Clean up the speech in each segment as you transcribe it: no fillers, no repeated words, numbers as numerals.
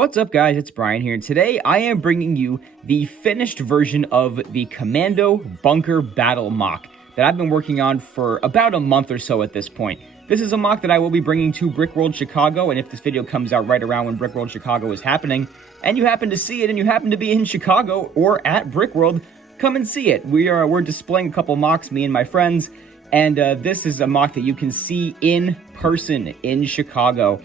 What's up guys, it's Brian here, and today I am bringing you the finished version of the Commando Bunker Battle MOC that I've been working on for about a month or so at this point. This is a MOC that I will be bringing to Brickworld Chicago, and if this video comes out right around when Brickworld Chicago is happening, and you happen to see it and you happen to be in Chicago or at Brickworld, come and see it. We're displaying a couple MOCs, me and my friends, and this is a MOC that you can see in person in Chicago.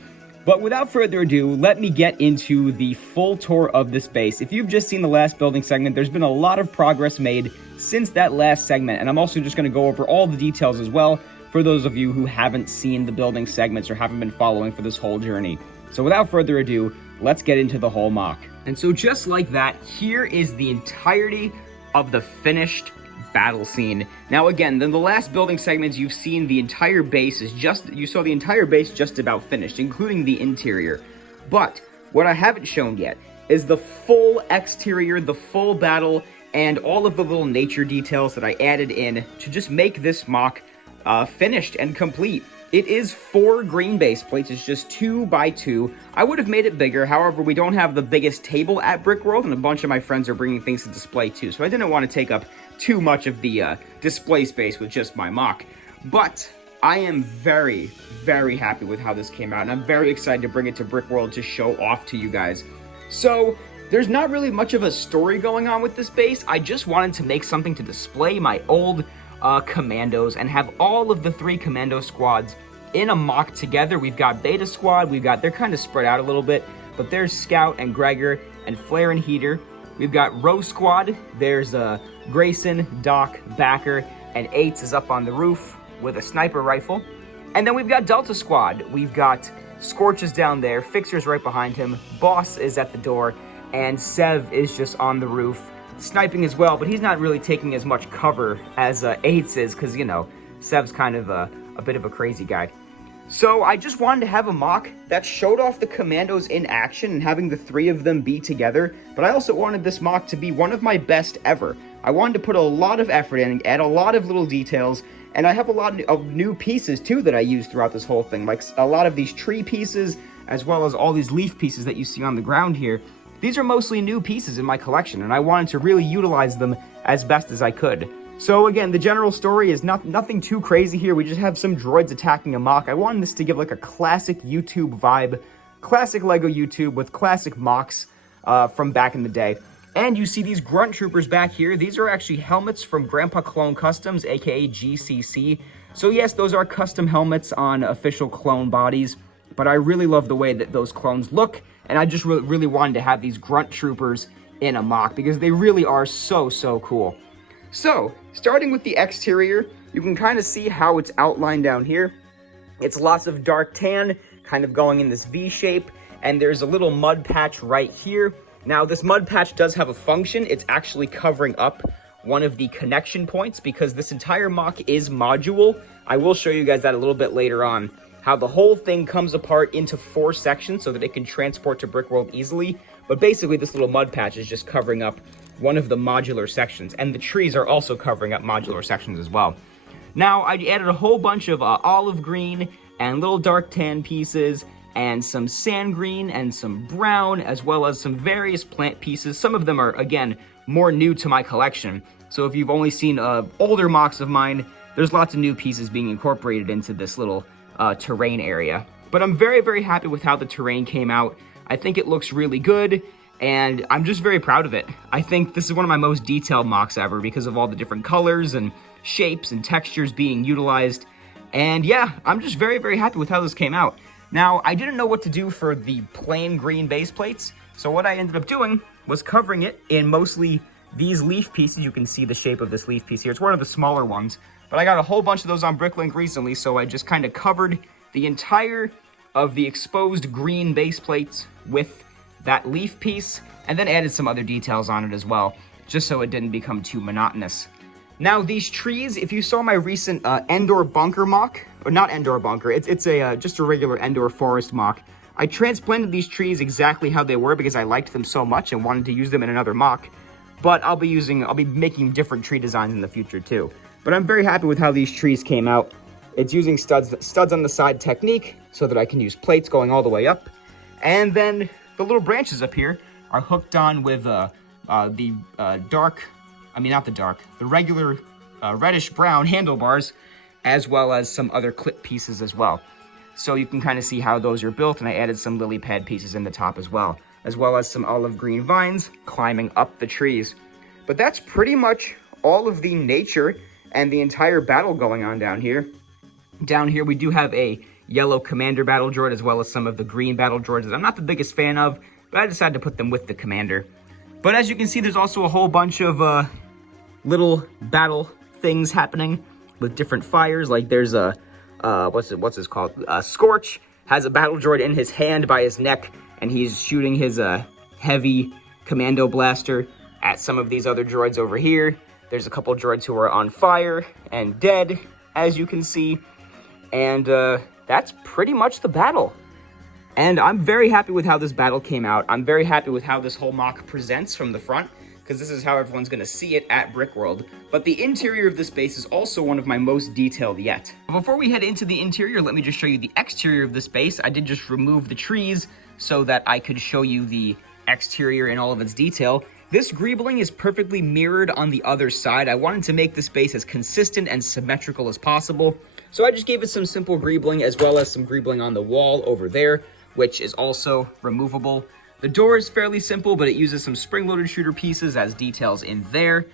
But without further ado, let me get into the full tour of this base. If you've just seen the last building segment, there's been a lot of progress made since that last segment, and I'm also just going to go over all the details as well for those of you who haven't seen the building segments or haven't been following for this whole journey. So without further ado, let's get into the whole MOC. And so just like that, here is the entirety of the finished battle scene. Now again, in the last building segments, you've seen the entire base you saw the entire base just about finished, including the interior. But what I haven't shown yet is the full exterior, the full battle, and all of the little nature details that I added in to just make this MOC finished and complete. It is 4 green base plates. It's just 2 by 2. I would have made it bigger. However, we don't have the biggest table at Brickworld, and a bunch of my friends are bringing things to display too. So I didn't want to take up too much of the display space with just my MOC. But I am very, very happy with how this came out, and I'm very excited to bring it to Brickworld to show off to you guys. So there's not really much of a story going on with this base. I just wanted to make something to display my old commandos and have all of the 3 commando squads in a MOC together. We've got Beta Squad, they're kind of spread out a little bit, but there's Scout and Gregor and Flare and Heater. We've got Rho Squad, there's Grayson, Doc, Backer, and Eights is up on the roof with a sniper rifle. And then we've got Delta Squad. We've got Scorch is down there, Fixer's right behind him, Boss is at the door, and Sev is just on the roof, sniping as well, but he's not really taking as much cover as Eights is, because, you know, Sev's kind of a bit of a crazy guy. So I just wanted to have a MOC that showed off the commandos in action and having the 3 of them be together, but I also wanted this MOC to be one of my best ever. I wanted to put a lot of effort in and add a lot of little details, and I have a lot of new pieces too that I use throughout this whole thing, like a lot of these tree pieces, as well as all these leaf pieces that you see on the ground here. These are mostly new pieces in my collection, and I wanted to really utilize them as best as I could. So again, the general story is nothing too crazy here. We just have some droids attacking a MOC. I wanted this to give like a classic YouTube vibe, classic LEGO YouTube with classic MOCs from back in the day. And you see these grunt troopers back here. These are actually helmets from Grandpa Clone Customs, aka GCC. So yes, those are custom helmets on official clone bodies, but I really love the way that those clones look, and I just really wanted to have these grunt troopers in a MOC because they really are so cool. So, starting with the exterior, you can kind of see how it's outlined down here. It's lots of dark tan, kind of going in this V shape, and there's a little mud patch right here. Now, this mud patch does have a function. It's actually covering up one of the connection points because this entire MOC is modular. I will show you guys that a little bit later on, how the whole thing comes apart into 4 sections so that it can transport to Brickworld easily. But basically, this little mud patch is just covering up one of the modular sections, and the trees are also covering up modular sections as well. Now, I added a whole bunch of olive green and little dark tan pieces, and some sand green and some brown, as well as some various plant pieces. Some of them are, again, more new to my collection. So if you've only seen older MOCs of mine, there's lots of new pieces being incorporated into this little terrain area. But I'm very happy with how the terrain came out. I think it looks really good, and I'm just very proud of it. I think this is one of my most detailed MOCs ever because of all the different colors and shapes and textures being utilized. And yeah, I'm just very happy with how this came out. Now, I didn't know what to do for the plain green base plates, so what I ended up doing was covering it in mostly these leaf pieces. You can see the shape of this leaf piece here. It's one of the smaller ones, but I got a whole bunch of those on Bricklink recently, so I just kind of covered the entire of the exposed green base plates with that leaf piece, and then added some other details on it as well, just so it didn't become too monotonous. Now, these trees, if you saw my recent Endor Bunker MOC, or not Endor Bunker, it's just a regular Endor Forest MOC, I transplanted these trees exactly how they were because I liked them so much and wanted to use them in another MOC, but I'll be making different tree designs in the future too. But I'm very happy with how these trees came out. It's using studs on the side technique so that I can use plates going all the way up. And then the little branches up here are hooked on with the regular reddish brown handlebars, as well as some other clip pieces as well. So you can kind of see how those are built, and I added some lily pad pieces in the top as well as some olive green vines climbing up the trees. But that's pretty much all of the nature and the entire battle going on down here. Down here we do have a yellow Commander battle droid, as well as some of the green battle droids that I'm not the biggest fan of, but I decided to put them with the Commander. But as you can see, there's also a whole bunch of little battle things happening with different fires. Like there's a what's this called? Scorch has a battle droid in his hand by his neck, and he's shooting his heavy Commando blaster at some of these other droids over here. There's a couple droids who are on fire and dead, as you can see, and that's pretty much the battle. And I'm very happy with how this battle came out. I'm very happy with how this whole MOC presents from the front, because this is how everyone's going to see it at Brickworld. But the interior of this base is also one of my most detailed yet. Before we head into the interior, let me just show you the exterior of this base. I did just remove the trees so that I could show you the exterior in all of its detail. This greebling is perfectly mirrored on the other side. I wanted to make this base as consistent and symmetrical as possible, so I just gave it some simple greebling, as well as some greebling on the wall over there, which is also removable. The door is fairly simple, but it uses some spring-loaded shooter pieces as details in there.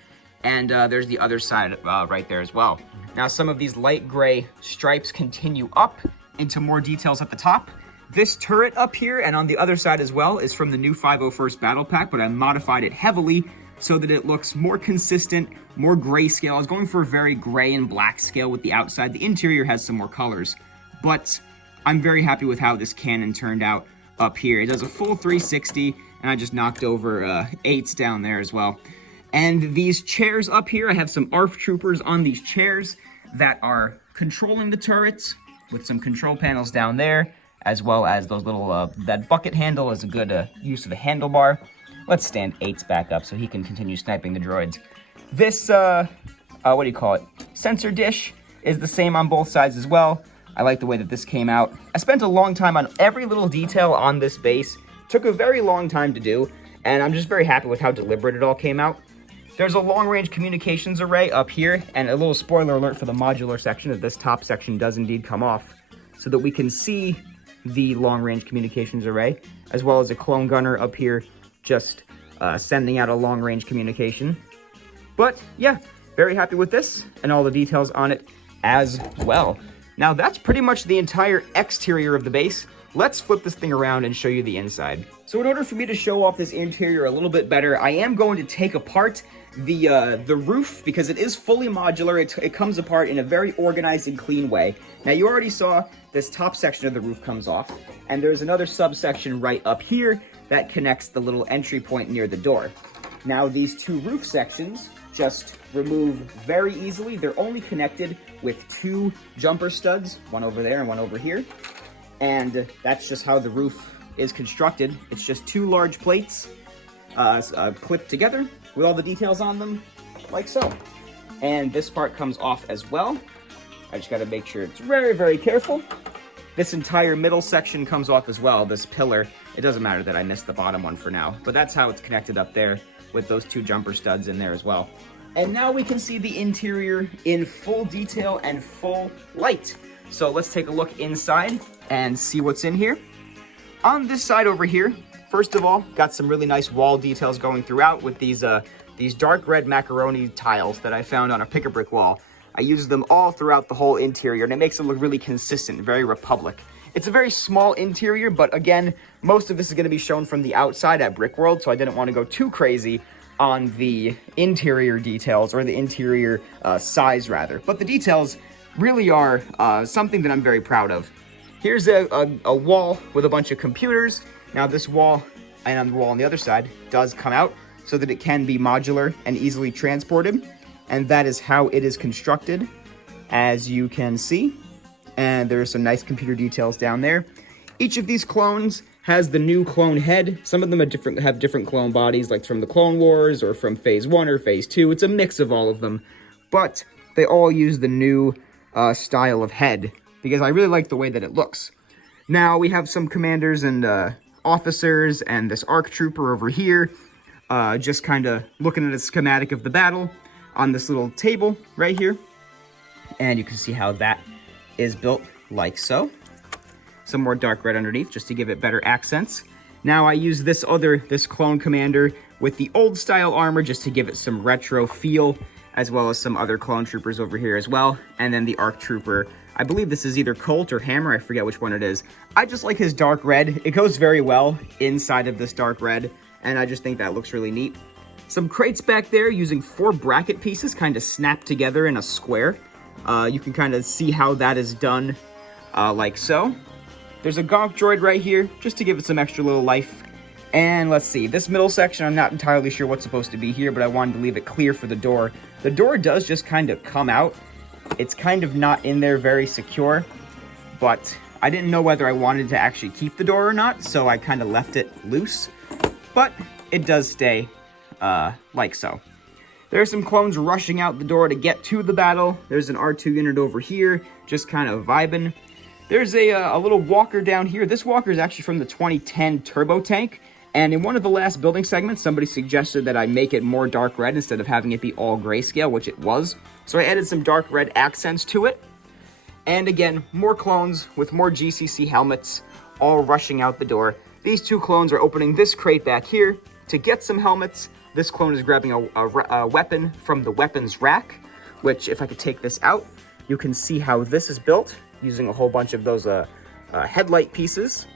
And there's the other side right there as well. Now, some of these light gray stripes continue up into more details at the top. This turret up here and on the other side as well is from the new 501st Battle Pack, but I modified it heavily so that it looks more consistent, more grayscale. I was going for a very gray and black scale with the outside. The interior has some more colors, but I'm very happy with how this cannon turned out up here. It does a full 360, and I just knocked over 8s down there as well. And these chairs up here, I have some ARF troopers on these chairs that are controlling the turrets with some control panels down there, as well as those little, that bucket handle is a good use of the handlebar. Let's stand 8s back up so he can continue sniping the droids. This, what do you call it? Sensor dish is the same on both sides as well. I like the way that this came out. I spent a long time on every little detail on this base. Took a very long time to do, and I'm just very happy with how deliberate it all came out. There's a long-range communications array up here, and a little spoiler alert for the modular section, that this top section does indeed come off, so that we can see the long-range communications array, as well as a clone gunner up here just sending out a long-range communication. But yeah, very happy with this and all the details on it as well. Now that's pretty much the entire exterior of the base. Let's flip this thing around and show you the inside. So in order for me to show off this interior a little bit better, I am going to take apart the roof, because it is fully modular. It comes apart in a very organized and clean way. Now you already saw this top section of the roof comes off, and there's another subsection right up here that connects the little entry point near the door. Now these two roof sections just remove very easily. They're only connected with 2 jumper studs, one over there and one over here. And that's just how the roof is constructed. It's just 2 large plates clipped together with all the details on them, like so. And this part comes off as well. I just gotta make sure it's very, very careful. This entire middle section comes off as well, this pillar. It doesn't matter that I missed the bottom one for now, but that's how it's connected up there with those 2 jumper studs in there as well. And now we can see the interior in full detail and full light. So let's take a look inside and see what's in here. On this side over here, first of all, got some really nice wall details going throughout with these dark red macaroni tiles that I found on a pick-a-brick wall. I used them all throughout the whole interior, and it makes it look really consistent, very Republic. It's a very small interior, but again, most of this is going to be shown from the outside at Brickworld, so I didn't want to go too crazy on the interior details, or the interior size rather. But the details really are something that I'm very proud of. Here's a wall with a bunch of computers. Now this wall, and on the wall on the other side, does come out so that it can be modular and easily transported. And that is how it is constructed, as you can see. And there's some nice computer details down there. Each of these clones has the new clone head. Some of them have different clone bodies, like from the Clone Wars or from Phase 1 or Phase 2. It's a mix of all of them. But they all use the new style of head, because I really like the way that it looks. Now we have some commanders and officers and this ARC trooper over here, just kind of looking at a schematic of the battle on this little table right here. And you can see how that is built like so. Some more dark red underneath just to give it better accents. Now I use this clone commander with the old style armor just to give it some retro feel, as well as some other clone troopers over here as well. And then the ARC trooper, I believe this is either Colt or Hammer, I forget which one it is. I just like his dark red. It goes very well inside of this dark red, and I just think that looks really neat. Some crates back there using 4 bracket pieces kind of snapped together in a square. You can kind of see how that is done like so. There's a gonk droid right here, just to give it some extra little life. And let's see, this middle section, I'm not entirely sure what's supposed to be here, but I wanted to leave it clear for the door. The door does just kind of come out. It's kind of not in there very secure, but I didn't know whether I wanted to actually keep the door or not, so I kind of left it loose. But it does stay like so. There are some clones rushing out the door to get to the battle. There's an R2 unit over here, just kind of vibing. There's a little walker down here. This walker is actually from the 2010 turbo tank. And in one of the last building segments, somebody suggested that I make it more dark red instead of having it be all grayscale, which it was. So I added some dark red accents to it. And again, more clones with more GCC helmets, all rushing out the door. These 2 clones are opening this crate back here to get some helmets. This clone is grabbing a weapon from the weapons rack, which if I could take this out, you can see how this is built using a whole bunch of those headlight pieces.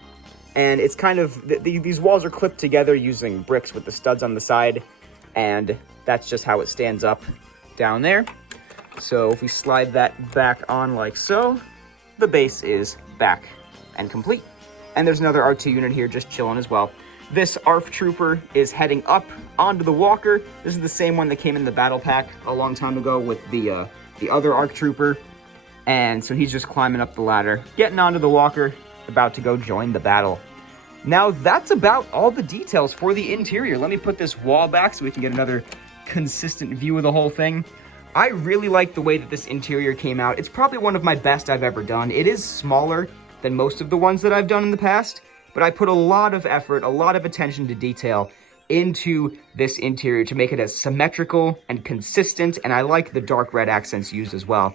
And it's kind of, these walls are clipped together using bricks with the studs on the side, and that's just how it stands up down there. So if we slide that back on like so, the base is back and complete. And there's another R2 unit here just chilling as well. This ARF trooper is heading up onto the walker. This is the same one that came in the battle pack a long time ago with the other ARC trooper. And so he's just climbing up the ladder, getting onto the walker, about to go join the battle. Now that's about all the details for the interior. Let me put this wall back so we can get another consistent view of the whole thing. I really like the way that this interior came out. It's probably one of my best I've ever done. It is smaller than most of the ones that I've done in the past, but I put a lot of effort, a lot of attention to detail into this interior to make it as symmetrical and consistent, and I like the dark red accents used as well.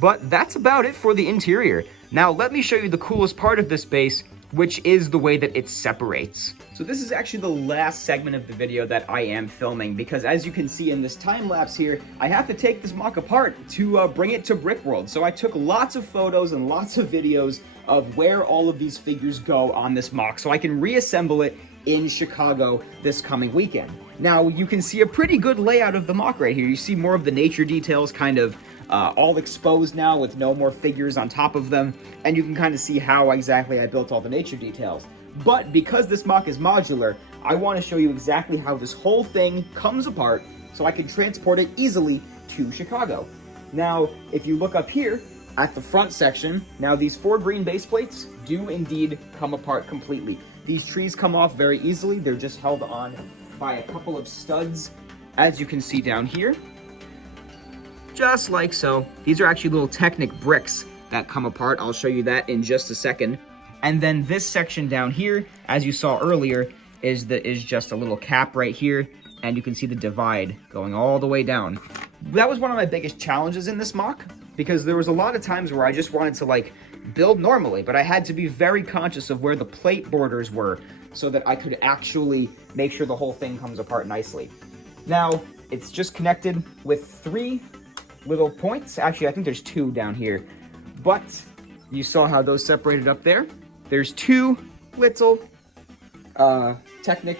But that's about it for the interior. Now let me show you the coolest part of this base, which is the way that it separates. So this is actually the last segment of the video that I am filming, because as you can see in this time lapse here, I have to take this MOC apart to bring it to Brickworld. So I took lots of photos and lots of videos of where all of these figures go on this MOC, so I can reassemble it in Chicago this coming weekend. Now you can see a pretty good layout of the MOC right here. You see more of the nature details kind of all exposed now with no more figures on top of them, and you can kind of see how exactly I built all the nature details. But because this MOC is modular, I want to show you exactly how this whole thing comes apart so I can transport it easily to Chicago. Now, if you look up here at the front section, now these 4 green base plates do indeed come apart completely. These trees come off very easily. They're just held on by a couple of studs, as you can see down here. Just like so. These are actually little Technic bricks that come apart. I'll show you that in just a second. And then this section down here, as you saw earlier, is just a little cap right here, and you can see the divide going all the way down. That was one of my biggest challenges in this MOC, because there was a lot of times where I just wanted to like build normally, but I had to be very conscious of where the plate borders were so that I could actually make sure the whole thing comes apart nicely. Now, it's just connected with 3 little points. Actually, I think there's 2 down here, but you saw how those separated up there. There's 2 little Technic,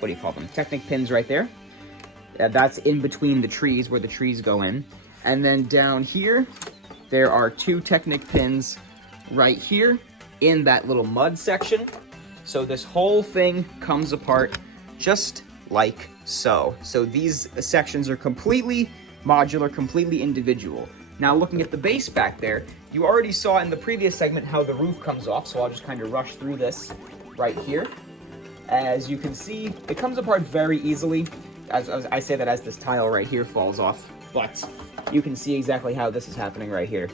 what do you call them? Technic pins right there. That's in between the trees where the trees go in. And then down here, there are 2 Technic pins right here in that little mud section. So this whole thing comes apart just like so. So these sections are completely modular, completely individual. Now looking at the base back there, you already saw in the previous segment how the roof comes off, so I'll just kind of rush through this right here. As you can see, it comes apart very easily. As I say that as this tile right here falls off, but you can see exactly how this is happening right here.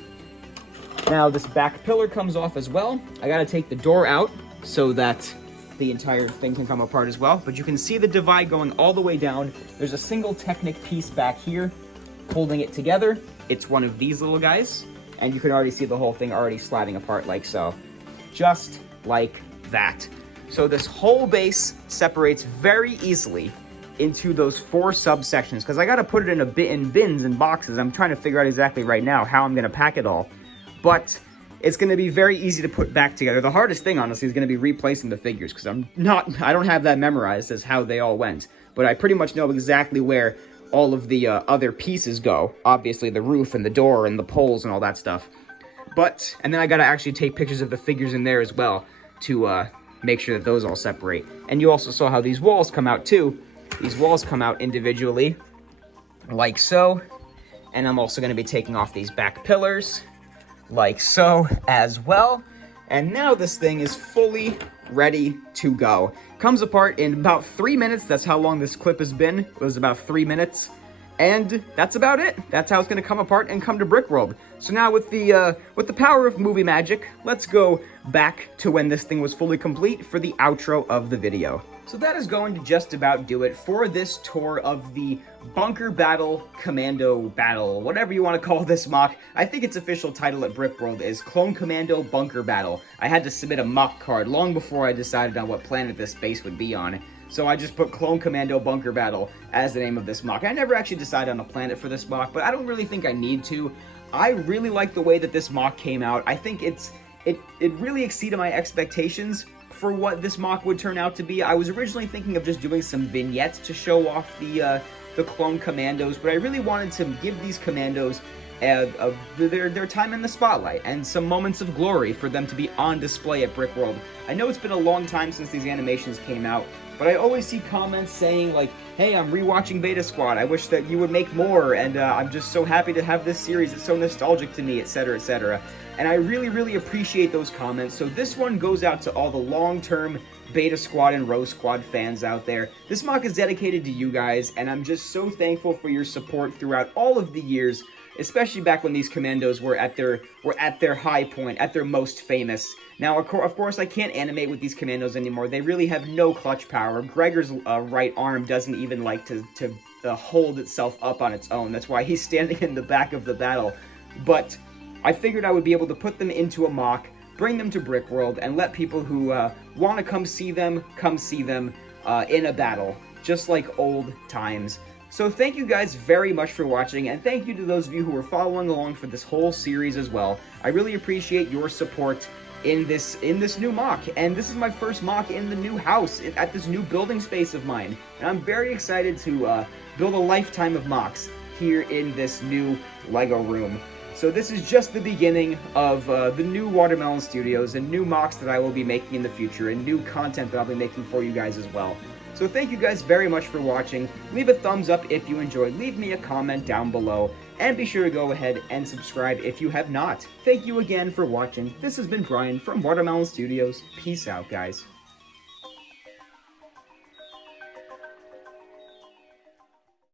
Now this back pillar comes off as well. I gotta take the door out so that the entire thing can come apart as well. But you can see the divide going all the way down. There's a single Technic piece back here holding it together. It's one of these little guys, and you can already see the whole thing already sliding apart like so. Just like that. So this whole base separates very easily into those 4 subsections, because I got to put it in bins and boxes. I'm trying to figure out exactly right now how I'm going to pack it all. But it's going to be very easy to put back together. The hardest thing, honestly, is going to be replacing the figures, because I don't have that memorized as how they all went. But I pretty much know exactly where all of the other pieces go. Obviously, the roof and the door and the poles and all that stuff. And then I got to actually take pictures of the figures in there as well to make sure that those all separate. And you also saw how these walls come out too. These walls come out individually, like so. And I'm also going to be taking off these back pillars, like so as well. And now this thing is fully ready to go. Comes apart in about 3 minutes. That's how long this clip has been. It was about 3 minutes. And that's about it. That's how it's going to come apart and come to Brickworld. So now with the power of movie magic, let's go back to when this thing was fully complete for the outro of the video. So that is going to just about do it for this tour of the Bunker Battle, Commando Battle, whatever you want to call this MOC. I think its official title at Brickworld is Clone Commando Bunker Battle. I had to submit a MOC card long before I decided on what planet this base would be on. So I just put Clone Commando Bunker Battle as the name of this MOC. I never actually decided on a planet for this MOC, but I don't really think I need to. I really like the way that this MOC came out. I think it really exceeded my expectations for what this MOC would turn out to be. I was originally thinking of just doing some vignettes to show off the clone commandos, but I really wanted to give these commandos their time in the spotlight and some moments of glory for them to be on display at Brickworld. I know it's been a long time since these animations came out, but I always see comments saying like, hey, I'm rewatching Beta Squad, I wish that you would make more, and I'm just so happy to have this series, it's so nostalgic to me, etc, etc. And I really, really appreciate those comments. So this one goes out to all the long-term Beta Squad and Rho Squad fans out there. This MOC is dedicated to you guys, and I'm just so thankful for your support throughout all of the years, especially back when these commandos were at their high point, at their most famous. Now, of course, I can't animate with these commandos anymore. They really have no clutch power. Gregor's right arm doesn't even like to hold itself up on its own. That's why he's standing in the back of the battle. But I figured I would be able to put them into a MOC, bring them to Brickworld, and let people who want to come see them in a battle, just like old times. So thank you guys very much for watching, and thank you to those of you who are following along for this whole series as well. I really appreciate your support in this new MOC, and this is my first MOC in the new house, at this new building space of mine, and I'm very excited to build a lifetime of MOCs here in this new Lego room. So this is just the beginning of the new Watermelon Studios and new MOCs that I will be making in the future and new content that I'll be making for you guys as well. So thank you guys very much for watching. Leave a thumbs up if you enjoyed. Leave me a comment down below. And be sure to go ahead and subscribe if you have not. Thank you again for watching. This has been Brian from Watermelon Studios. Peace out, guys.